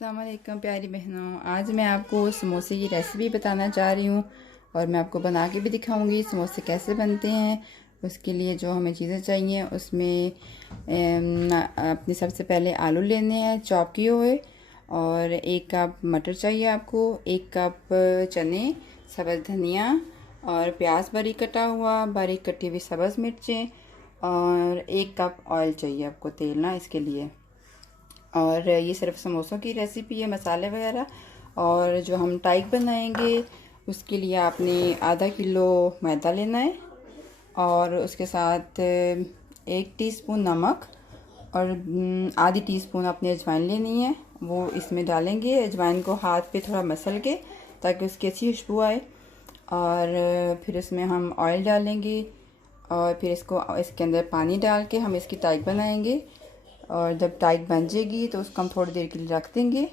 अस्सलाम वालेकुम प्यारी बहनों। आज मैं आपको समोसे की रेसिपी बताना चाह रही हूँ और मैं आपको बना के भी दिखाऊंगी समोसे कैसे बनते हैं। उसके लिए जो हमें चीज़ें चाहिए उसमें अपने सबसे पहले आलू लेने हैं चॉप किए हुए, और 1 कप मटर चाहिए आपको, 1 कप चने, सब्ज़ धनिया और प्याज बारीक कटा हुआ, बारीक कटी हुई सब्ज़ मिर्चें, और 1 कप ऑयल चाहिए आपको, तेल ना इसके लिए। और ये सिर्फ समोसों की रेसिपी है, मसाले वगैरह। और जो हम टाइक बनाएंगे उसके लिए आपने आधा किलो मैदा लेना है और उसके साथ 1 टीस्पून नमक और आधी टीस्पून अपनी अजवाइन लेनी है, वो इसमें डालेंगे। अजवाइन को हाथ पे थोड़ा मसल के ताकि उसकी अच्छी खुशबू आए। और फिर उसमें हम ऑयल डालेंगे और फिर इसके अंदर पानी डाल के हम इसकी टाइक बनाएंगे। और जब टाइट बन जाएगी तो उसको हम थोड़ी देर के लिए रख देंगे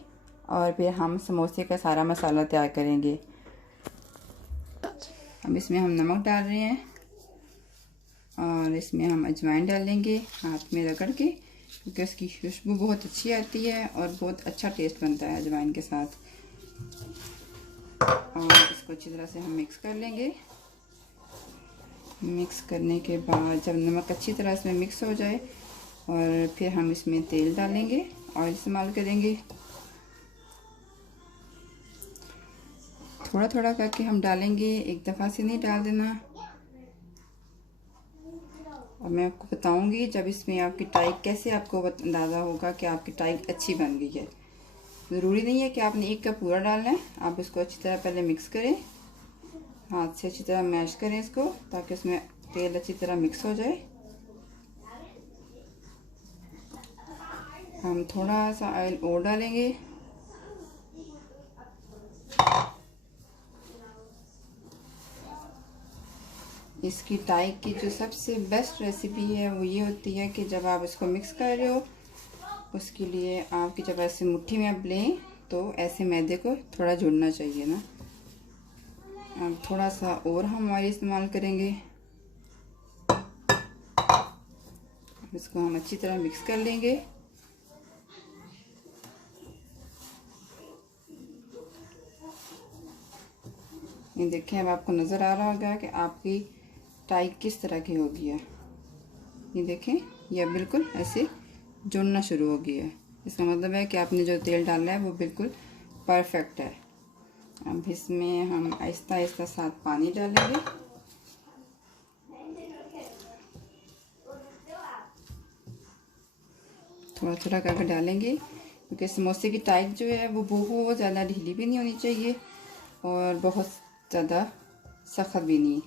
और फिर हम समोसे का सारा मसाला तैयार करेंगे। अब इसमें हम नमक डाल रहे हैं और इसमें हम अजवाइन डालेंगे हाथ में रगड़ के, क्योंकि उसकी खुशबू बहुत अच्छी आती है और बहुत अच्छा टेस्ट बनता है अजवाइन के साथ। और इसको अच्छी तरह से हम मिक्स कर लेंगे। मिक्स करने के बाद जब नमक अच्छी तरह से मिक्स हो जाए और फिर हम इसमें तेल डालेंगे, ऑयल इस्तेमाल करेंगे। थोड़ा थोड़ा करके हम डालेंगे, एक दफ़ा से नहीं डाल देना। और मैं आपको बताऊंगी जब इसमें आपकी टाइक कैसे आपको अंदाज़ा होगा कि आपकी टाइक अच्छी बन गई है। ज़रूरी नहीं है कि आपने 1 कप पूरा डालना है। आप इसको अच्छी तरह पहले मिक्स करें, हाथ से अच्छी तरह मैश करें इसको, ताकि उसमें तेल अच्छी तरह मिक्स हो जाए। हम थोड़ा सा ऑयल और डालेंगे। इसकी टाइक की जो सबसे बेस्ट रेसिपी है वो ये होती है कि जब आप इसको मिक्स कर रहे हो, उसके लिए आपकी जब ऐसे मुट्ठी में आप लें तो ऐसे मैदे को थोड़ा जुड़ना चाहिए ना। अब थोड़ा सा और हम ऑयल इस्तेमाल करेंगे। इसको हम अच्छी तरह मिक्स कर लेंगे। ये देखें, अब आपको नज़र आ रहा होगा कि आपकी टाइक किस तरह की हो गई है। ये देखें, ये बिल्कुल ऐसे जुड़ना शुरू हो गया है। इसका मतलब है कि आपने जो तेल डाला है वो बिल्कुल परफेक्ट है। अब इसमें हम आहिस्ता आहिस्ता साथ पानी डालेंगे। थोड़ा थोड़ा करके डालेंगे, क्योंकि समोसे की टाइक जो है वो बहुत ज़्यादा ढीली भी नहीं होनी चाहिए और बहुत ज़्यादा सख्त भी नहीं।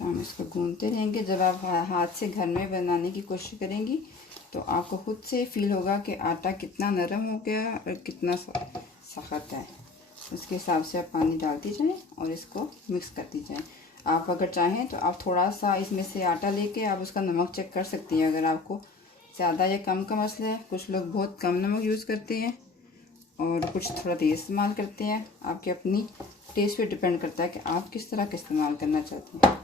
हम इसको गूंदते रहेंगे। जब आप हाथ से घर में बनाने की कोशिश करेंगी तो आपको खुद से फील होगा कि आटा कितना नरम हो गया और कितना सख्त है। उसके हिसाब से आप पानी डालती जाएं और इसको मिक्स करती जाएं। आप अगर चाहें तो आप थोड़ा सा इसमें से आटा लेके आप उसका नमक चेक कर सकती हैं, अगर आपको ज़्यादा या कम का मसला है। कुछ लोग बहुत कम नमक यूज़ करते हैं और कुछ थोड़ा तेज़ इस्तेमाल करते हैं। आपके अपनी टेस्ट पे डिपेंड करता है कि आप किस तरह का इस्तेमाल करना चाहते हैं।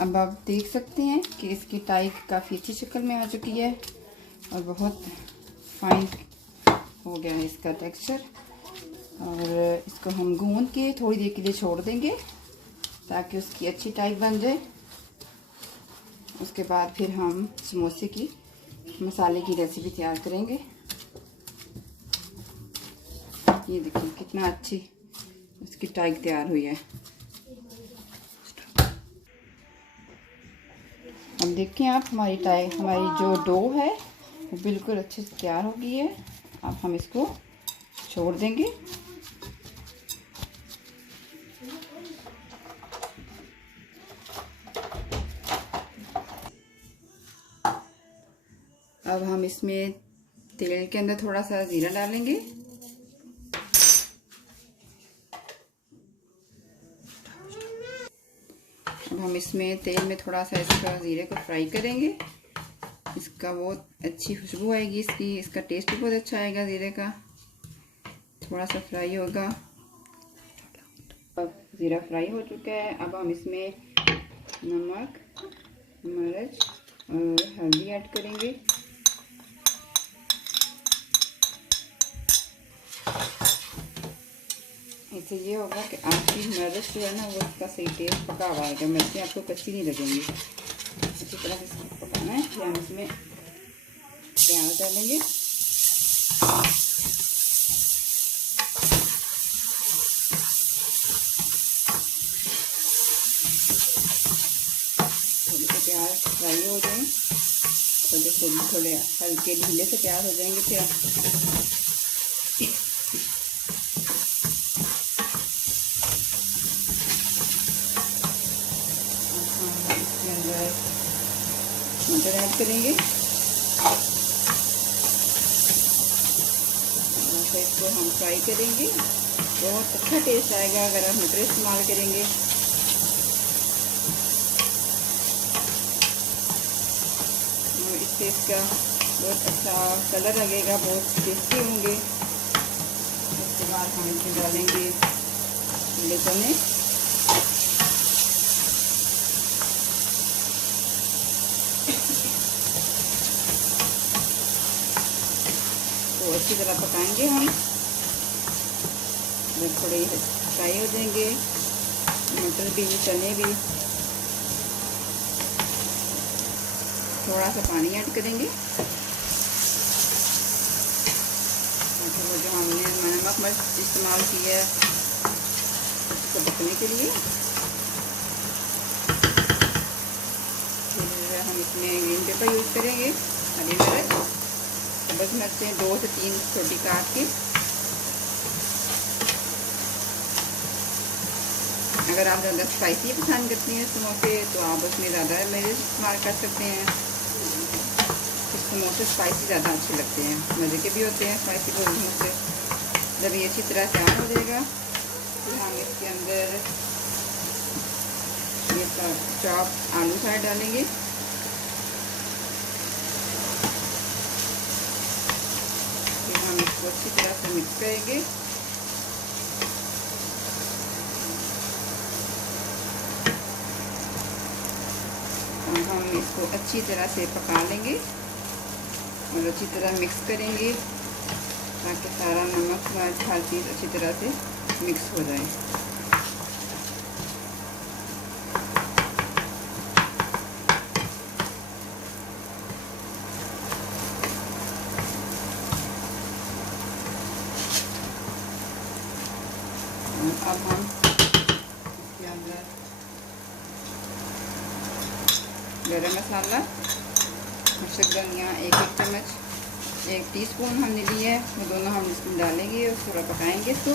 अब आप देख सकते हैं कि इसकी टाइक काफ़ी अच्छी शक्ल में आ चुकी है और बहुत फाइन हो गया है इसका टेक्सचर। और इसको हम गूंद के थोड़ी देर के लिए छोड़ देंगे ताकि उसकी अच्छी टाइक बन जाए। उसके बाद फिर हम समोसे की मसाले की रेसिपी तैयार करेंगे। ये देखिए कितना अच्छी उसकी टाइक तैयार हुई है। अब देखें आप, हमारी जो डो है वो बिल्कुल अच्छे से तैयार हो गई है। अब हम इसको छोड़ देंगे अब हम इसमें तेल के अंदर थोड़ा सा जीरा डालेंगे। अब हम इसमें तेल में थोड़ा सा इसका जीरे को फ्राई करेंगे। इसका बहुत अच्छी खुशबू आएगी, इसका टेस्ट भी बहुत अच्छा आएगा जीरे का। थोड़ा सा फ्राई होगा। अब जीरा फ्राई हो चुका है। अब हम इसमें नमक, मिर्च और हल्दी ऐड करेंगे। इससे ये होगा कि आपकी मिर्च जो है ना वो इसका सही टेस्ट पका हुआ आएगा। मिर्चें आपको कच्ची नहीं लगेंगी। अच्छी तरह से इसको पकाना है। फिर हम इसमें प्याज डालेंगे। थोड़े से प्याज फ्राई हो जाए, थोड़े हल्के ढीले से प्याज हो जाएंगे। फिर मटर ऐड करेंगे। फिर इसको हम फ्राई करेंगे। बहुत अच्छा टेस्ट आएगा अगर आप मटर इस्तेमाल करेंगे। और इससे इसका बहुत अच्छा कलर लगेगा, बहुत टेस्टी होंगे। उसके बाद हम इसमें डालेंगे छोले चने। तो अच्छी तरह पकाएंगे हम। जब थोड़े फ्राई हो जाएंगे मटर भी, चने भी, थोड़ा सा पानी ऐड करेंगे। वो जो हमने नमक मिर्च इस्तेमाल किया है उसको पकने के लिए। फिर हम इसमें ग्रीन पेपर यूज़ करेंगे, हरी मिर्च, सब्ज़ मिर्चें 2 से 3 छोटी काट के। अगर आप ज़्यादा स्पाइसी पसंद करती हैं समोसे तो आप उसमें ज़्यादा मिर्च इस्तेमाल कर सकते हैं। समोसे स्पाइसी ज़्यादा अच्छे लगते हैं, मज़े के भी होते हैं स्पाइसी समोसे। जब ये अच्छी तरह तैयार हो जाएगा फिर हम इसके अंदर ये चॉप आलू फ्राई डालेंगे। फिर हम इसको अच्छी तरह से मिक्स करेंगे। हम इसको अच्छी तरह से पका लेंगे और अच्छी तरह मिक्स करेंगे ताकि सारा नमक मिर्च हर चीज़ अच्छी तरह से मिक्स हो जाए। अब हम इसके अंदर गरम मसाला, मशक धनिया 1 चम्मच, 1 टीस्पून हमने लिया है, वो दोनों हम इसमें डालेंगे और थोड़ा पकाएंगे इसको।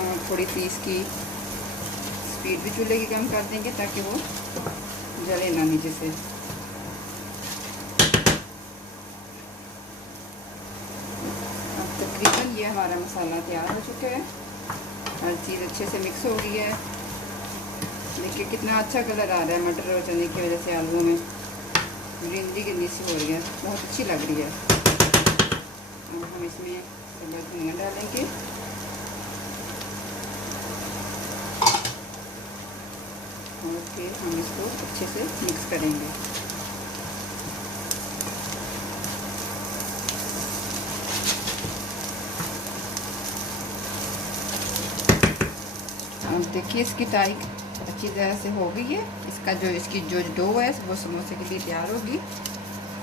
और थोड़ी सी इसकी स्पीड भी चूल्हे की कम कर देंगे ताकि वो जले ना नीचे से। अब तकरीबन ये हमारा मसाला तैयार हो चुका है। हर चीज़ अच्छे से मिक्स हो गई है। देखिए कितना अच्छा कलर आ रहा है मटर और चने की वजह से। आलूओं में ग्रीनरी ग्रीनरी सी हो रही है, बहुत अच्छी लग रही है। अब हम इसमें सब्ज़ धनिया डालेंगे और फिर हम इसको अच्छे से मिक्स करेंगे। अब देखिए इसकी टाइक अच्छी तरह से हो गई है। इसकी जो डो है वो समोसे के लिए तैयार होगी।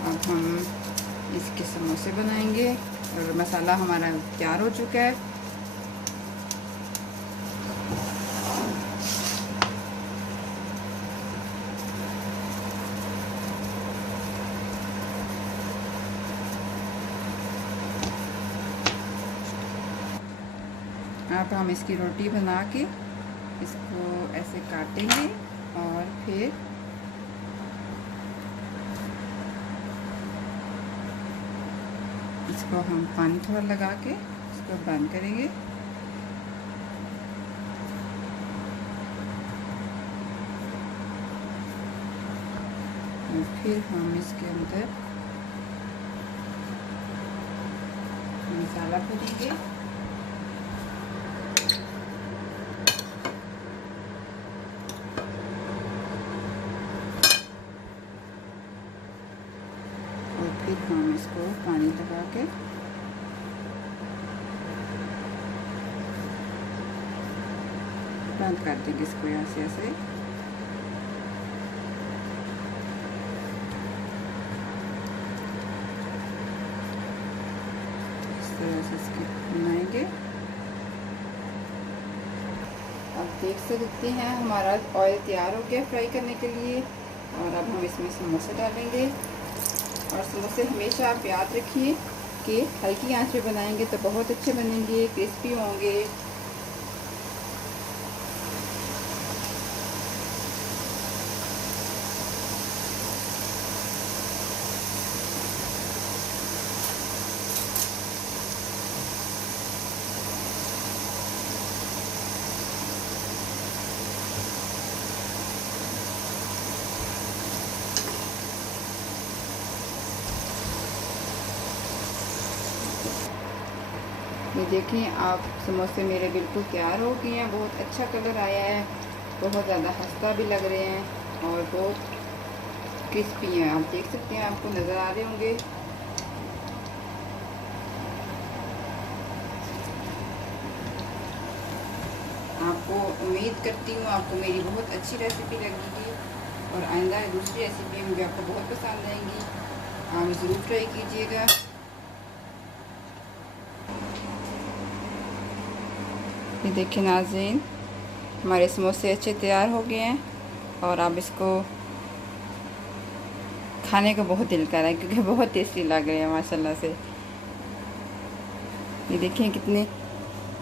अब हम इसके समोसे बनाएंगे और मसाला हमारा तैयार हो चुका है। अब हम इसकी रोटी बना के इसको ऐसे काटेंगे और फिर इसको हम पानी थोड़ा लगा के इसको बंद करेंगे। और फिर हम इसके अंदर मसाला भरेंगे। और फिर हम इसको पानी लगा के बंद कर देंगे इसको यहाँ से ऐसे। इस तरह से इसके बनाएंगे। अब देख सकते हैं हमारा ऑयल तैयार हो गया फ्राई करने के लिए। और अब हम इसमें समोसे डालेंगे। और समोसे हमेशा आप याद रखिए कि हल्की आंच पे बनाएंगे तो बहुत अच्छे बनेंगे, क्रिस्पी होंगे। ये देखें आप, समोसे मेरे बिल्कुल तैयार हो गए हैं। बहुत अच्छा कलर आया है, बहुत ज़्यादा खस्ता भी लग रहे हैं और बहुत क्रिस्पी हैं। आप देख सकते हैं, आपको नज़र आ रहे होंगे। आपको उम्मीद करती हूँ आपको मेरी बहुत अच्छी रेसिपी लगेगी और आइंदा दूसरी रेसिपी भी आपको बहुत पसंद आएंगी। आप ज़रूर ट्राई कीजिएगा। ये देखिए नाज़रीन, हमारे समोसे अच्छे तैयार हो गए हैं और अब इसको खाने को बहुत दिल कर रहा है क्योंकि बहुत टेस्टी लग रहे हैं माशाल्लाह से। ये देखिए कितने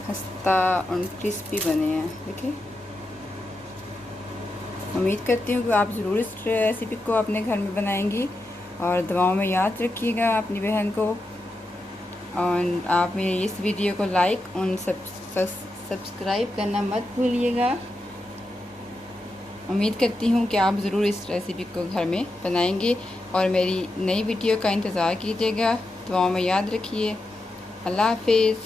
खस्ता और क्रिस्पी बने हैं। देखिए, उम्मीद करती हूँ कि आप ज़रूर इस रेसिपी को अपने घर में बनाएंगी और दुआओं में याद रखिएगा अपनी बहन को। और आप मेरी इस वीडियो को लाइक और सब्सक्राइब करना मत भूलिएगा। उम्मीद करती हूँ कि आप ज़रूर इस रेसिपी को घर में बनाएंगे और मेरी नई वीडियो का इंतज़ार कीजिएगा। दुआओं में याद रखिए। अल्लाह हाफिज़।